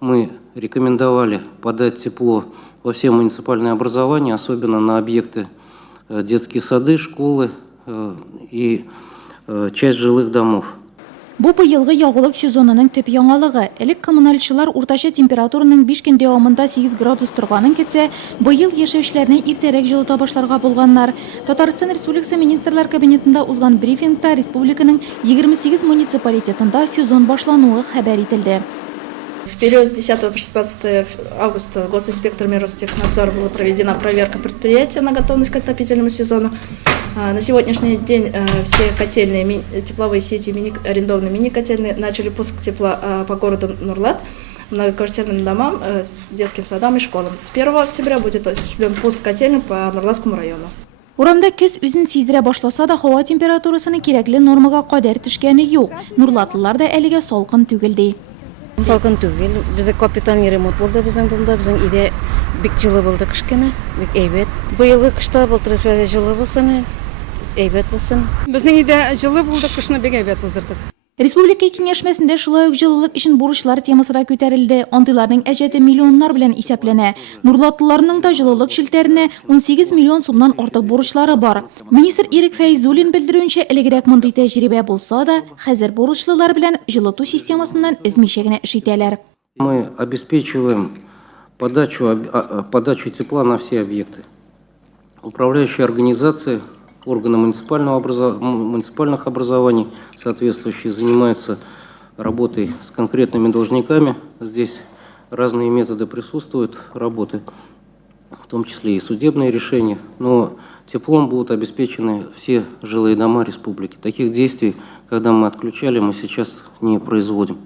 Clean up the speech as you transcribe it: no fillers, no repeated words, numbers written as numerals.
Мы рекомендовали подать тепло во все муниципальные образования, особенно на объекты детские сады, школы и часть жилых домов. Бу быелгы ягулык сезонының төп яңалыгы. Элек коммуналчылар уртача температураның 5 көн дәвамында 8 градус торганын кетсә, быел яшәүчеләрне иртәрәк җылыта башларга булганнар. Татарстан Республикасы министрлар кабинетында узган брифингта республиканың 28 муниципалитетында сезон башлануы хәбәр ителде. В период с 10 по 16 августа госинспекторами Ростехнадзора была проведена проверка предприятия на готовность к отопительному сезону. На сегодняшний день все котельные, тепловые сети, арендованные мини-котельные начали пуск тепла по городу Нурлат, многоквартирным домам, с детским садам и школам. С 1 октября будет осуществлен пуск котельных по Нурлатскому району. Урамда көз үзен сиздерә башласа да, һава температурасының кирәкле нормага кадәр төшкәне юк. Нурлатлылар да әлегә салкын түгел ди. Салкын түгел. Бездә капитальный ремонт булды безнең домда, безнең иде бик җылы булды кышкыны, бик әйбәт. Быелгы кышта былтыр җылы булсын, әйбәт булсын. Безнең иде җылы булды, кышны бик әйбәт уздырдык. Республика киңәшмәсендә шулай ук җылылык өчен бурычлар темасы да күтәрелде. Андыйларның әҗәте миллионнар белән исәпләнә. Нурлатлыларның да җылылык шелтәренә 18 миллион сумнан артык бурычлары бар. Министр Ирек Фәйзуллин белдерүенчә, элегрәк мондый тәҗрибә булса да, хәзер бурычлылар белән җылыту системасыннан өзмичә генә эш итәләр. Мы обеспечиваем подачу тепла на все объекты. Управляющие организации, органы муниципальных образований, соответствующие, занимаются работой с конкретными должниками. Здесь разные методы присутствуют работы, в том числе и судебные решения. Но теплом будут обеспечены все жилые дома республики. Таких действий, когда мы отключали, мы сейчас не производим.